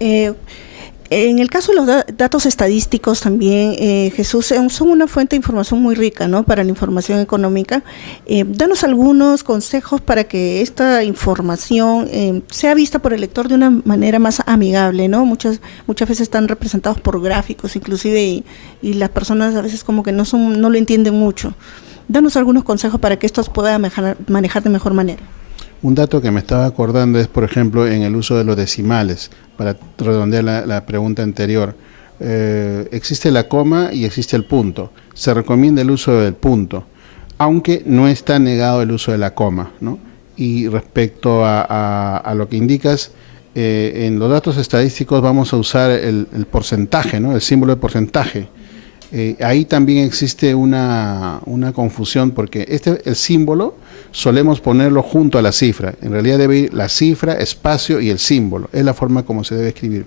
Eh, en el caso de los datos estadísticos también, Jesús, son una fuente de información muy rica, ¿no? Para la información económica. Danos algunos consejos para que esta información sea vista por el lector de una manera más amigable, ¿no? Muchas veces están representados por gráficos, inclusive, y las personas a veces como que no lo entienden mucho. Danos algunos consejos para que esto se pueda manejar de mejor manera. Un dato que me estaba acordando es, por ejemplo, en el uso de los decimales, para redondear la pregunta anterior. Existe la coma y existe el punto. Se recomienda el uso del punto, aunque no está negado el uso de la coma, ¿no? Y respecto a lo que indicas, en los datos estadísticos vamos a usar el porcentaje, ¿no? El símbolo de porcentaje. Ahí también existe una confusión porque el símbolo solemos ponerlo junto a la cifra. En realidad debe ir la cifra, espacio y el símbolo. Es la forma como se debe escribir.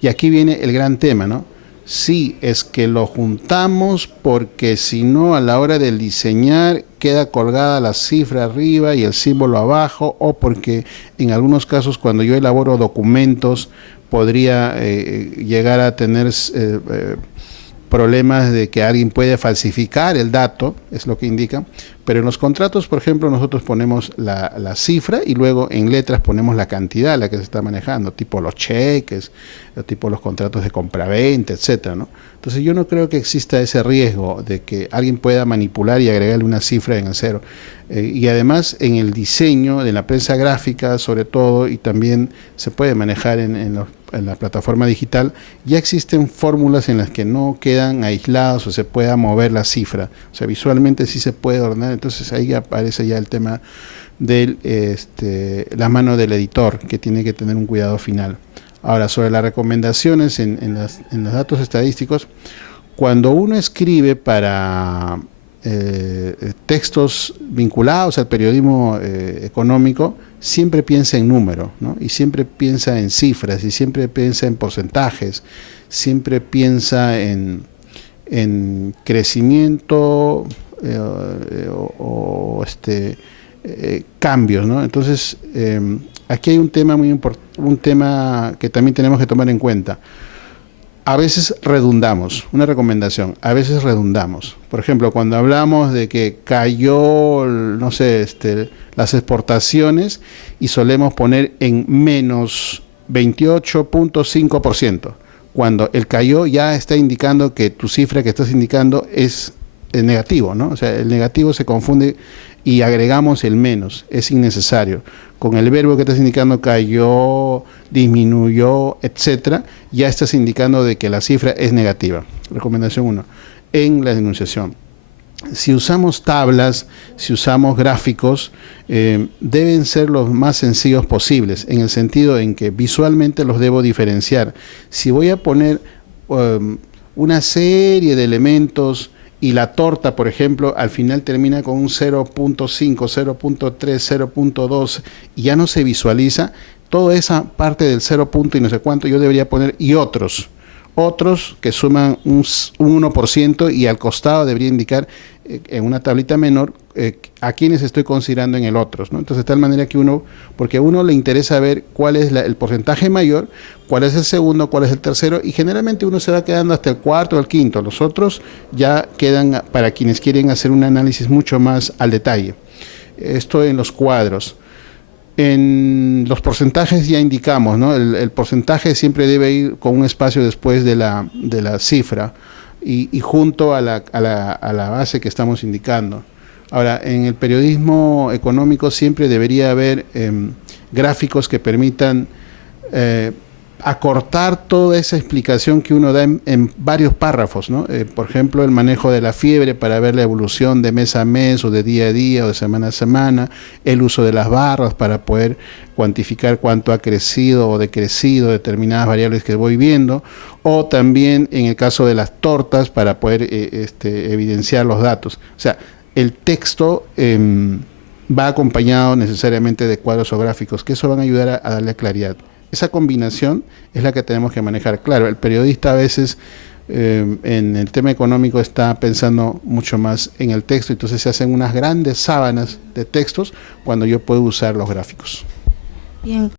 Y aquí viene el gran tema, ¿no? Sí, es que lo juntamos porque si no a la hora de diseñar queda colgada la cifra arriba y el símbolo abajo, o porque en algunos casos cuando yo elaboro documentos podría llegar a tener problemas de que alguien puede falsificar el dato, es lo que indica, pero en los contratos, por ejemplo, nosotros ponemos la cifra y luego en letras ponemos la cantidad a la que se está manejando, tipo los cheques, tipo los contratos de compraventa, etcétera, ¿no? Entonces yo no creo que exista ese riesgo de que alguien pueda manipular y agregarle una cifra en el cero. Y además en el diseño de la prensa gráfica, sobre todo, y también se puede manejar en la plataforma digital, ya existen fórmulas en las que no quedan aisladas o se pueda mover la cifra. O sea, visualmente sí se puede ordenar, entonces ahí aparece ya el tema de la mano del editor, que tiene que tener un cuidado final. Ahora, sobre las recomendaciones en los datos estadísticos, cuando uno escribe para textos vinculados al periodismo económico, siempre piensa en número, ¿no? Y siempre piensa en cifras, y siempre piensa en porcentajes, siempre piensa en crecimiento cambios, ¿no? Entonces, aquí hay un tema muy importante, un tema que también tenemos que tomar en cuenta. A veces redundamos, una recomendación, a veces redundamos. Por ejemplo, cuando hablamos de que cayó, no sé, las exportaciones y solemos poner en menos 28.5%, cuando el cayó ya está indicando que tu cifra que estás indicando es negativo, ¿no? O sea, el negativo se confunde y agregamos el menos, es innecesario. Con el verbo que estás indicando cayó, disminuyó, etcétera, ya estás indicando de que la cifra es negativa. Recomendación 1. En la denunciación, si usamos tablas, si usamos gráficos, deben ser los más sencillos posibles, en el sentido en que visualmente los debo diferenciar. Si voy a poner una serie de elementos y la torta, por ejemplo, al final termina con un 0.5, 0.3, 0.2 y ya no se visualiza, toda esa parte del 0 punto y no sé cuánto yo debería poner y otros que suman un 1% y al costado debería indicar en una tablita menor a quienes estoy considerando en el otros, ¿no? Entonces, de tal manera que porque a uno le interesa ver cuál es el porcentaje mayor, cuál es el segundo, cuál es el tercero, y generalmente uno se va quedando hasta el cuarto o el quinto. Los otros ya quedan para quienes quieren hacer un análisis mucho más al detalle. Esto en los cuadros. En los porcentajes ya indicamos, ¿no? El porcentaje siempre debe ir con un espacio después de la cifra y junto a la base que estamos indicando. Ahora, en el periodismo económico siempre debería haber gráficos que permitan acortar toda esa explicación que uno da en varios párrafos, ¿no? Por ejemplo, el manejo de la fiebre para ver la evolución de mes a mes o de día a día o de semana a semana, el uso de las barras para poder cuantificar cuánto ha crecido o decrecido determinadas variables que voy viendo, o también en el caso de las tortas para poder evidenciar los datos. O sea, el texto va acompañado necesariamente de cuadros o gráficos, que eso van a ayudar a darle claridad. Esa combinación es la que tenemos que manejar. Claro, el periodista a veces en el tema económico está pensando mucho más en el texto, entonces se hacen unas grandes sábanas de textos cuando yo puedo usar los gráficos. Bien.